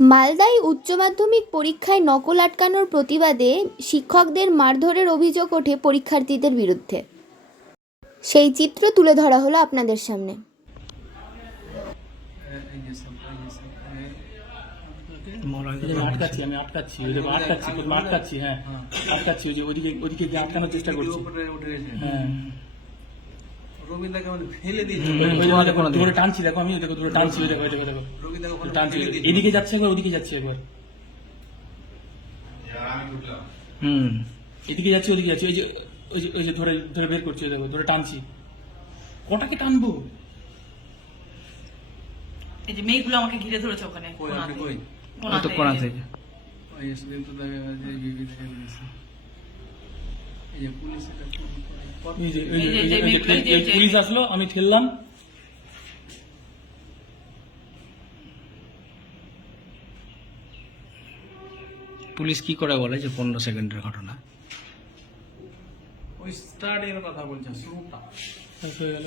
মালদায় উচ্চ মাধ্যমিক পরীক্ষায় নকল আটকানোর প্রতিবাদে শিক্ষকদের মারধরের অভিযোগ ওঠে পরীক্ষার্থীদের বিরুদ্ধে। সেই চিত্র তুলে ধরা হলো আপনাদের সামনে। আটকানোর চেষ্টা করছি। ধরে টানছি, দেখো আমি দেখো ধরে টানছি, দেখো টানছি, এদিকে যাচ্ছে একবার, ওদিকে যাচ্ছে একবার, এদিকে যাচ্ছে ওদিকে যাচ্ছে, ওই যে ধরে ধরে বের করছি, দেখো ধরে টানছি। কটাকে টানবো? এই যে মেয়েগুলো আমাকে ঘিরে ধরেছে ওখানে কোনা থেকে। পুলিশ আসলো, আমি ঠেললাম। পুলিশ কি করে বলে যে 15 সেকেন্ডের ঘটনা? ওই স্টার্টের কথা বলছে, শুরুটা হয়ে গেল।